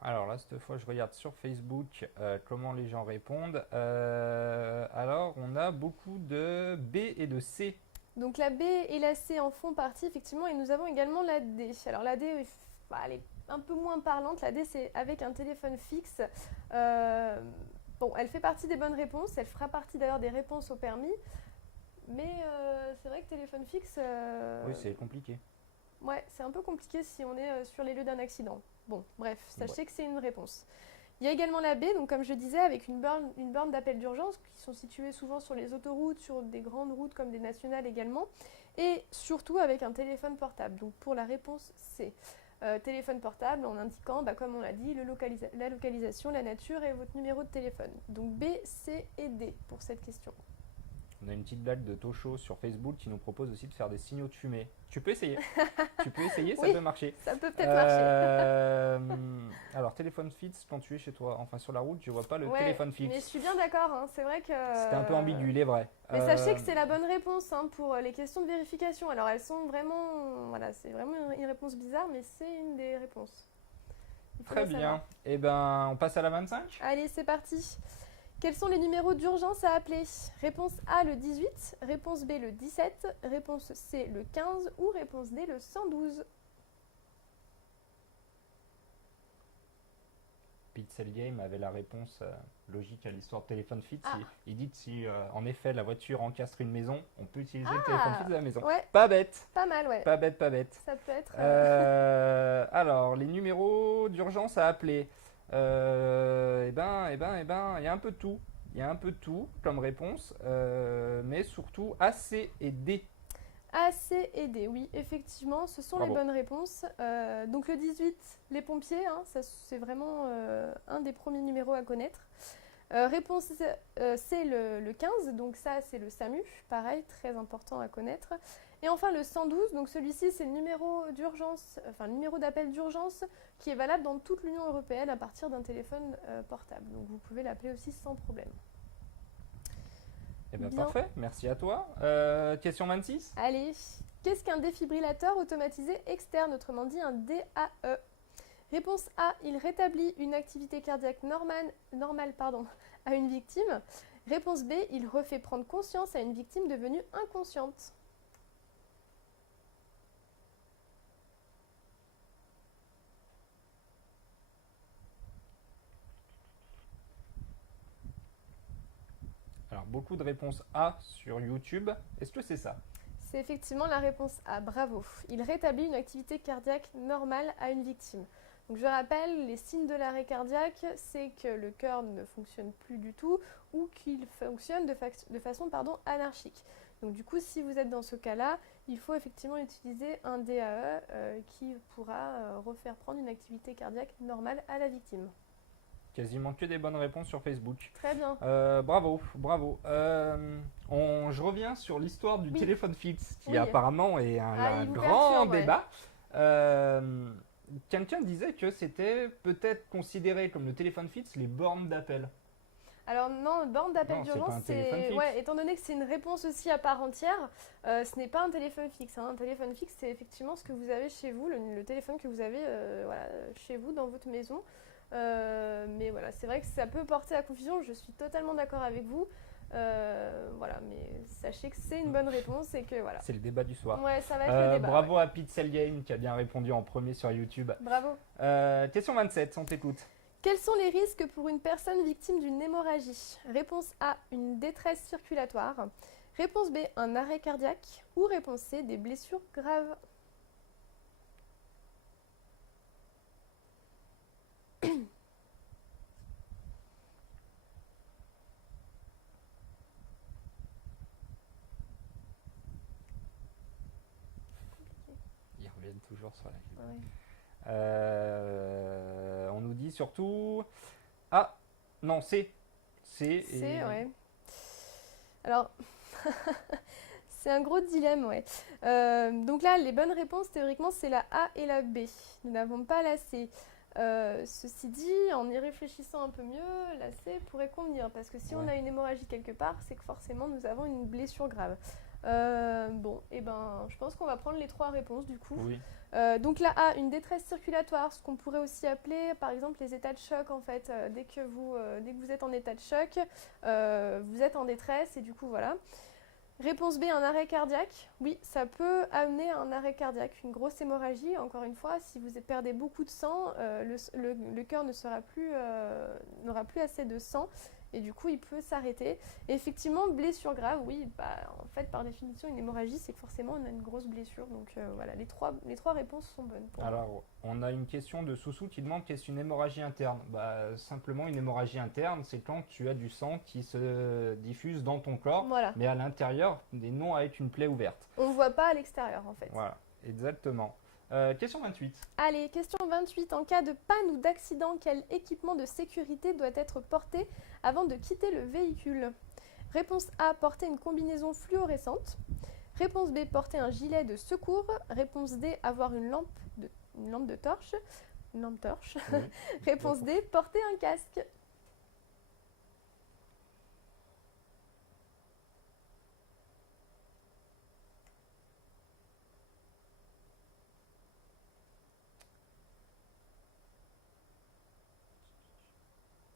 Alors là, cette fois, je regarde sur Facebook comment les gens répondent. Alors, on a beaucoup de B et de C. Donc la B et la C en font partie, effectivement, et nous avons également la D. Alors la D, elle est un peu moins parlante. La D, c'est avec un téléphone fixe. Bon, elle fait partie des bonnes réponses. Elle fera partie d'ailleurs des réponses au permis. Mais c'est vrai que téléphone fixe... Oui, c'est compliqué. Ouais, c'est un peu compliqué si on est sur les lieux d'un accident. Bon, bref, sachez que c'est une réponse. Il y a également la B, donc comme je disais, avec une borne d'appel d'urgence qui sont situées souvent sur les autoroutes, sur des grandes routes comme des nationales également, et surtout avec un téléphone portable. Donc pour la réponse C. Téléphone portable en indiquant, comme on l'a dit, la localisation, la nature et votre numéro de téléphone. Donc B, C et D pour cette question. On a une petite blague de Tocho sur Facebook qui nous propose aussi de faire des signaux de fumée. Tu peux essayer. Tu peux essayer, ça Oui. peut marcher. Ça peut peut-être marcher. Alors, téléphone fixe quand tu es chez toi. Enfin, sur la route, je vois pas le Ouais, téléphone mais je fixe. suis bien d'accord, hein, c'est vrai que... C'était un peu ambigu, il est vrai. Mais sachez que c'est la bonne réponse hein, pour les questions de vérification. Alors elles sont vraiment... Voilà, c'est vraiment une réponse bizarre, mais c'est une des réponses. Il faut Très le savoir. bien. Eh ben, on passe à la 25. Allez, c'est parti. Quels sont les numéros d'urgence à appeler? Réponse A, le 18. Réponse B, le 17. Réponse C, le 15. Ou réponse D, le 112. Pixel Game avait la réponse logique à l'histoire de téléphone fixe. Ah. Il dit que si en effet la voiture encastre une maison, on peut utiliser le Ah. téléphone fixe de la maison. Ouais, Pas bête, pas mal, ouais. pas bête, pas bête. Ça peut être... Alors, les numéros d'urgence à appeler. Il y a un peu de tout. Il y a un peu de tout comme réponse, mais surtout A, C et D. A, C et D, oui, effectivement, ce sont Bravo. les bonnes réponses. Donc le 18, les pompiers, hein, ça, c'est vraiment un des premiers numéros à connaître. Réponse C, le 15, donc ça c'est le SAMU, pareil, très important à connaître. Et enfin le 112, donc celui-ci c'est le numéro d'urgence, enfin le numéro d'appel d'urgence qui est valable dans toute l'Union européenne à partir d'un téléphone portable. Donc vous pouvez l'appeler aussi sans problème. Eh bien, Bien. parfait, merci à toi. Question 26. Allez, qu'est-ce qu'un défibrillateur automatisé externe, autrement dit un DAE? Réponse A, il rétablit une activité cardiaque normale à une victime. Réponse B, il refait prendre conscience à une victime devenue inconsciente. Alors, beaucoup de réponses A sur YouTube. Est-ce que c'est ça? C'est effectivement la réponse A, bravo. Il rétablit une activité cardiaque normale à une victime. Donc je rappelle, les signes de l'arrêt cardiaque, c'est que le cœur ne fonctionne plus du tout ou qu'il fonctionne de façon anarchique. Donc du coup, si vous êtes dans ce cas-là, il faut effectivement utiliser un DAE qui pourra refaire prendre une activité cardiaque normale à la victime. Quasiment que des bonnes réponses sur Facebook. Très bien. Bravo, bravo. Je reviens sur l'histoire du Oui. téléphone fixe, qui Oui. apparemment est un il vous grand perturbe, ouais. débat. Quelqu'un disait que c'était peut-être considéré comme le téléphone fixe les bornes d'appel. Alors non, borne d'appel Non, c'est pas un d'urgence, téléphone c'est... fixe. Ouais, étant donné que c'est une réponse aussi à part entière, ce n'est pas un téléphone fixe. Hein. Un téléphone fixe, c'est effectivement ce que vous avez chez vous, le téléphone que vous avez chez vous, dans votre maison. Mais voilà, c'est vrai que ça peut porter à confusion, je suis totalement d'accord avec vous. Voilà, mais sachez que c'est une bonne réponse et que voilà. C'est le débat du soir. Ouais, ça va être le débat. Bravo à Pixel Game qui a bien répondu en premier sur YouTube. Bravo. Question 27, on t'écoute. Quels sont les risques pour une personne victime d'une hémorragie? Réponse A, une détresse circulatoire. Réponse B, un arrêt cardiaque. Ou réponse C, des blessures graves. Ils reviennent toujours sur la vidéo. Ouais. On nous dit surtout... Ah, non, C. C. C, ouais. Alors, c'est un gros dilemme, ouais. Donc là, les bonnes réponses, théoriquement, c'est la A et la B. Nous n'avons pas la C. Ceci dit, en y réfléchissant un peu mieux, la C pourrait convenir, parce que si on Ouais. a une hémorragie quelque part, c'est que forcément nous avons une blessure grave. Bon, et ben, je pense qu'on va prendre les trois réponses du coup. Oui. Donc la A, une détresse circulatoire, ce qu'on pourrait aussi appeler par exemple les états de choc en fait. Dès que vous êtes en état de choc, vous êtes en détresse et du coup voilà. Réponse B, un arrêt cardiaque. Oui, ça peut amener à un arrêt cardiaque, une grosse hémorragie. Encore une fois, si vous perdez beaucoup de sang, le cœur n'aura plus assez de sang et du coup il peut s'arrêter. Et effectivement, blessure grave, oui, en fait par définition une hémorragie c'est que forcément on a une grosse blessure. Donc voilà, les trois réponses sont bonnes pour moi. Alors, on a une question de Soussou qui demande qu'est-ce qu'une hémorragie interne? Simplement, une hémorragie interne, c'est quand tu as du sang qui se diffuse dans ton corps, Voilà, mais à l'intérieur, et non avec une plaie ouverte. on ne voit pas à l'extérieur en fait. Voilà, exactement. Question 28. Allez, question 28. En cas de panne ou d'accident, quel équipement de sécurité doit être porté avant de quitter le véhicule? Réponse A, porter une combinaison fluorescente. Réponse B, porter un gilet de secours. Réponse D, avoir une lampe torche. Une lampe torche. Oui. Réponse D, porter un casque.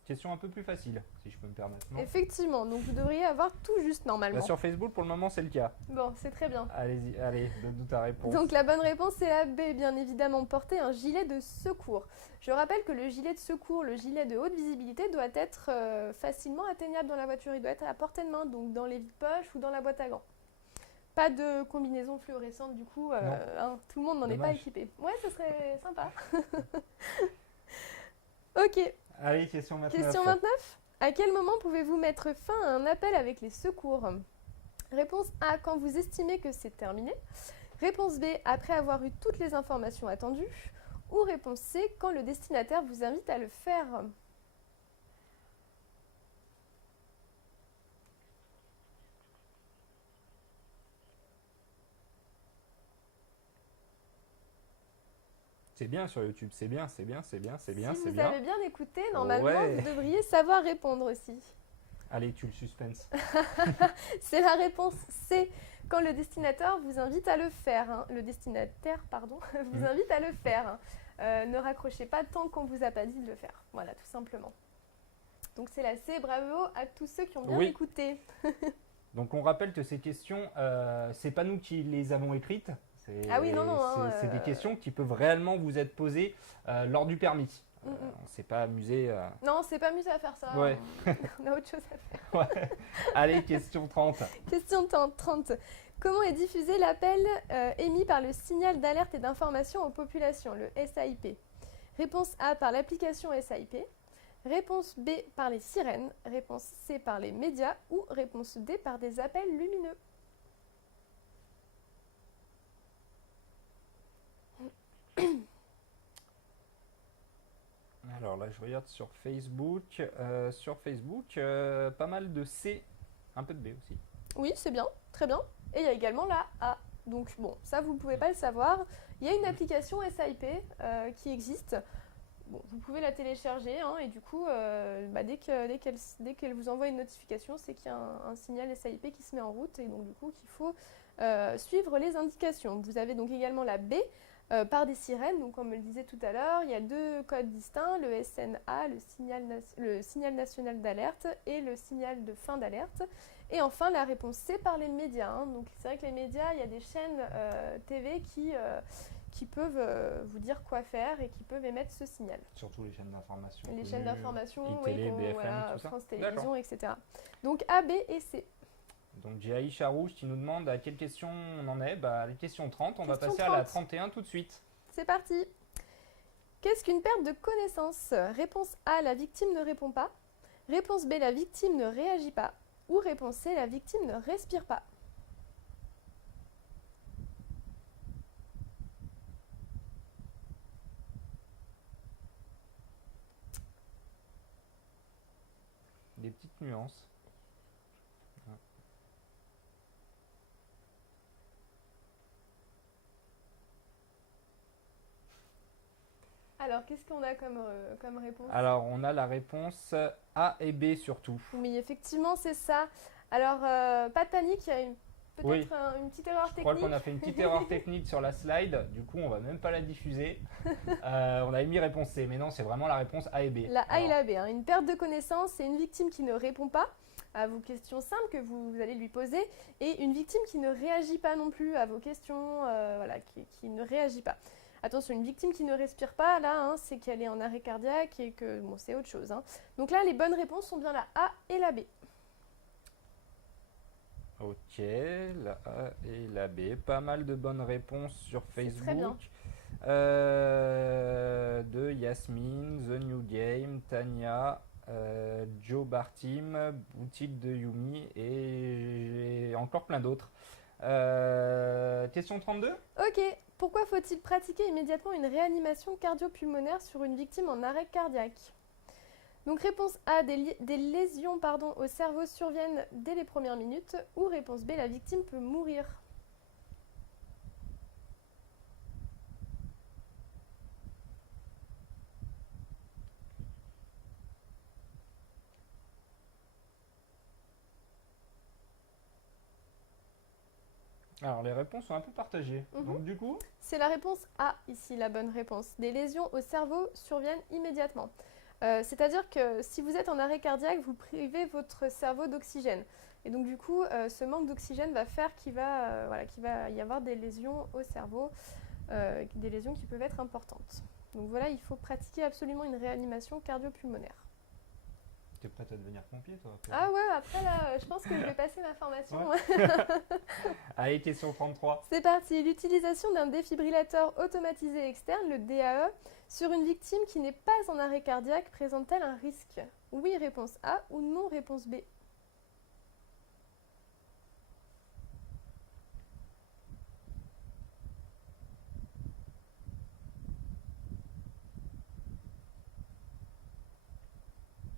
Question un peu plus facile, si je peux me permettre. Non. Effectivement, donc vous devriez avoir tout juste normalement. Sur Facebook, pour le moment, c'est le cas. Bon, c'est très bien. Allez-y, allez, donne-nous ta réponse. Donc la bonne réponse c'est la B, bien évidemment, porter un gilet de secours. Je rappelle que le gilet de secours, le gilet de haute visibilité, doit être facilement atteignable dans la voiture. Il doit être à portée de main, donc dans les vides-poches ou dans la boîte à gants. Pas de combinaison fluorescente, du coup, tout le monde n'en est pas équipé. Ouais, ce serait sympa. Ok. Allez, question 29. Question 29. À quel moment pouvez-vous mettre fin à un appel avec les secours? Réponse A, quand vous estimez que c'est terminé. Réponse B, après avoir eu toutes les informations attendues. Ou réponse C, quand le destinataire vous invite à le faire. C'est bien sur YouTube, c'est bien, c'est bien, c'est bien, c'est bien, Si c'est vous bien. avez bien écouté, normalement, Ouais. vous devriez savoir répondre aussi. Allez, tu le suspense. C'est la réponse C, quand le destinataire vous invite à le faire. Hein. Le destinataire, pardon, vous invite à le faire. Hein. Ne raccrochez pas tant qu'on vous a pas dit de le faire. Voilà, tout simplement. Donc c'est la C, bravo à tous ceux qui ont bien écouté. Donc on rappelle que ces questions, c'est pas nous qui les avons écrites. Ah oui, non, c'est des questions qui peuvent réellement vous être posées lors du permis. On s'est pas amusé. Non, on s'est pas amusé à faire ça. Ouais. On a autre chose à faire. Ouais. Allez, question 30. Question 30. Comment est diffusé l'appel émis par le signal d'alerte et d'information aux populations, le SAIP? Réponse A, par l'application SAIP. Réponse B, par les sirènes. Réponse C, par les médias. Ou réponse D, par des appels lumineux. Alors là, je regarde sur Facebook. Pas mal de C, un peu de B aussi. Oui, c'est bien, très bien. Et il y a également la A. Donc bon, ça vous ne pouvez pas le savoir. Il y a une application SAIP qui existe. Bon, vous pouvez la télécharger hein, et du coup, dès qu'elle vous envoie une notification, c'est qu'il y a un signal SAIP qui se met en route et donc du coup qu'il faut suivre les indications. Vous avez donc également la B par des sirènes. Donc comme je le disais tout à l'heure, il y a deux codes distincts, le SNA, le signal national d'alerte et le signal de fin d'alerte. Et enfin, la réponse C par les médias. Hein. Donc c'est vrai que les médias, il y a des chaînes TV qui peuvent vous dire quoi faire et qui peuvent émettre ce signal. Surtout les chaînes d'information. Les chaînes d'information, ITélé, BFM, tout ça. France Télévisions, etc. Donc A, B et C. Donc j'ai Aïcha Rouge qui nous demande à quelle question on en est. La question 30, on va passer 30. à la 31 tout de suite. C'est parti. Qu'est-ce qu'une perte de connaissance? Réponse A, la victime ne répond pas. Réponse B, la victime ne réagit pas. Ou réponse C, la victime ne respire pas. Des petites nuances. Alors, qu'est-ce qu'on a comme réponse? Alors, on a la réponse A et B surtout. Oui, effectivement, c'est ça. Alors, pas de panique, il y a peut-être une petite erreur technique. Je crois qu'on a fait une petite erreur technique sur la slide. Du coup, on va même pas la diffuser. On avait mis réponse C, mais non, c'est vraiment la réponse A et B. La A et la B. Hein. Une perte de connaissance, c'est une victime qui ne répond pas à vos questions simples que vous allez lui poser et une victime qui ne réagit pas non plus à vos questions, qui ne réagit pas. Attention, une victime qui ne respire pas, là, hein, c'est qu'elle est en arrêt cardiaque et que, bon, c'est autre chose. Hein. Donc là, les bonnes réponses sont bien la A et la B. Ok, la A et la B. Pas mal de bonnes réponses sur Facebook. Très bien. De Yasmine, The New Game, Tania, Joe Bartim, Boutique de Yumi et encore plein d'autres. Question 32. Ok. Pourquoi faut-il pratiquer immédiatement une réanimation cardio-pulmonaire sur une victime en arrêt cardiaque? Donc réponse A, des lésions au cerveau surviennent dès les premières minutes. Ou réponse B, la victime peut mourir. Alors, les réponses sont un peu partagées. Donc, du coup, C'est la réponse A, ici, la bonne réponse. Des lésions au cerveau surviennent immédiatement. C'est-à-dire que si vous êtes en arrêt cardiaque, vous privez votre cerveau d'oxygène. Et donc, du coup, ce manque d'oxygène va faire qu'il va y avoir des lésions au cerveau, des lésions qui peuvent être importantes. Donc voilà, il faut pratiquer absolument une réanimation cardio-pulmonaire. t'es prête à devenir pompier, toi? Ah ouais, après là, je pense que je vais passer ma formation. Ouais. Allez, question 33. C'est parti. L'utilisation d'un défibrillateur automatisé externe, le DAE, sur une victime qui n'est pas en arrêt cardiaque présente-t-elle un risque? Oui, réponse A, ou non, réponse B.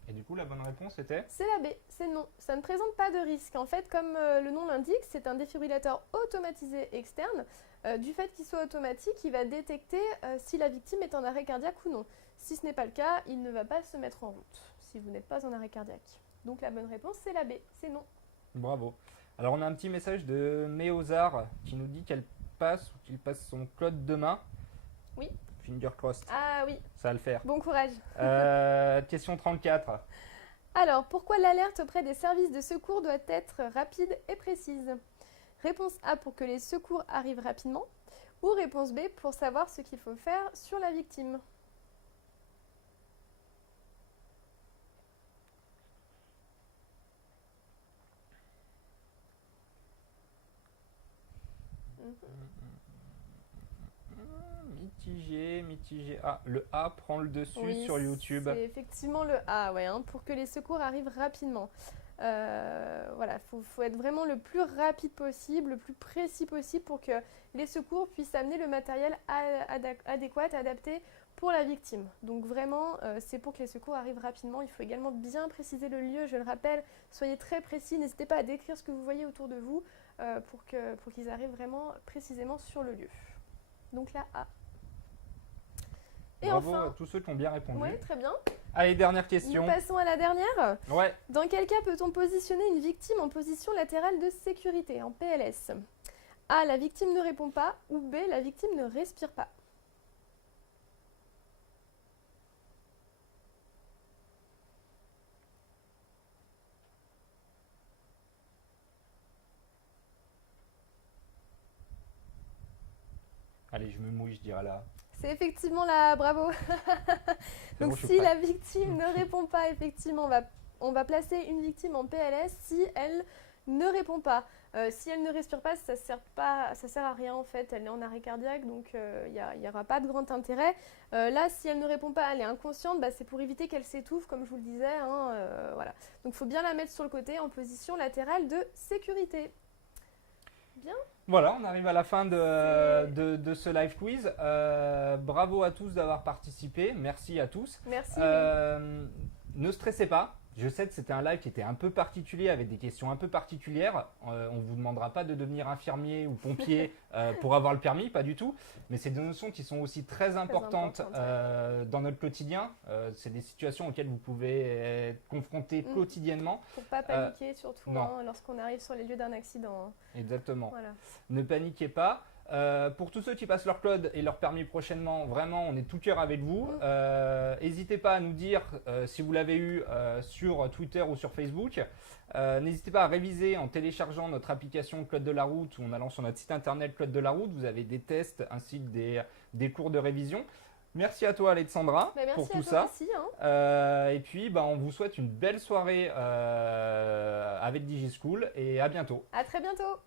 Et du coup, la bonne réponse était? C'est la B, c'est non. Ça ne présente pas de risque. En fait, comme le nom l'indique, c'est un défibrillateur automatisé externe. Du fait qu'il soit automatique, il va détecter si la victime est en arrêt cardiaque ou non. Si ce n'est pas le cas, il ne va pas se mettre en route si vous n'êtes pas en arrêt cardiaque. Donc la bonne réponse, c'est la B, c'est non. Bravo. Alors, on a un petit message de Méozard qui nous dit qu'elle passe ou qu'il passe son code demain. Oui. Finger crossed. Ah oui, Ça va le faire. bon courage. Question 34. Alors, pourquoi l'alerte auprès des services de secours doit être rapide et précise? Réponse A, pour que les secours arrivent rapidement. Ou réponse B, pour savoir ce qu'il faut faire sur la victime. Mitigé. Ah, le A prend le dessus Oui, sur YouTube. c'est effectivement le A, ouais, pour que les secours arrivent rapidement. Voilà, faut être vraiment le plus rapide possible, le plus précis possible pour que les secours puissent amener le matériel adéquat, adapté pour la victime. Donc vraiment, c'est pour que les secours arrivent rapidement. Il faut également bien préciser le lieu, je le rappelle. Soyez très précis, n'hésitez pas à décrire ce que vous voyez autour de vous pour qu'ils arrivent vraiment précisément sur le lieu. Donc là, A. Et Bravo enfin, à tous ceux qui ont bien répondu. ouais, très bien. Allez, dernière Nous question. passons à la dernière. Ouais. Dans quel cas peut-on positionner une victime en position latérale de sécurité, en PLS? A, la victime ne répond pas, ou B, la victime ne respire pas. Allez, je me mouille, je dirais là. C'est effectivement là, bravo. C'est Donc bon, je suis si prêt. la victime ne répond pas, effectivement, on va placer une victime en PLS si elle ne répond pas. Si elle ne respire pas, ça sert à rien en fait. Elle est en arrêt cardiaque, donc il n'y aura pas de grand intérêt. Là, si elle ne répond pas, elle est inconsciente, c'est pour éviter qu'elle s'étouffe, comme je vous le disais. Voilà. Donc il faut bien la mettre sur le côté en position latérale de sécurité. Bien. Voilà, on arrive à la fin de ce live quiz. Bravo à tous d'avoir participé. Merci à tous. Merci. Ne stressez pas. Je sais que c'était un live qui était un peu particulier avec des questions un peu particulières. On ne vous demandera pas de devenir infirmier ou pompier pour avoir le permis, pas du tout. Mais c'est des notions qui sont aussi très importantes dans notre quotidien. C'est des situations auxquelles vous pouvez être confronté quotidiennement. Pour ne pas paniquer surtout lorsqu'on arrive sur les lieux d'un accident. Exactement. Voilà. Ne paniquez pas. Pour tous ceux qui passent leur code et leur permis prochainement, vraiment, on est tout cœur avec vous. N'hésitez pas à nous dire si vous l'avez eu sur Twitter ou sur Facebook. N'hésitez pas à réviser en téléchargeant notre application Code de la route ou en allant sur notre site internet Code de la route. Vous avez des tests ainsi que des cours de révision. Merci à toi Alexandra pour tout ça. Aussi, et puis on vous souhaite une belle soirée avec DigiSchool et à bientôt. À très bientôt.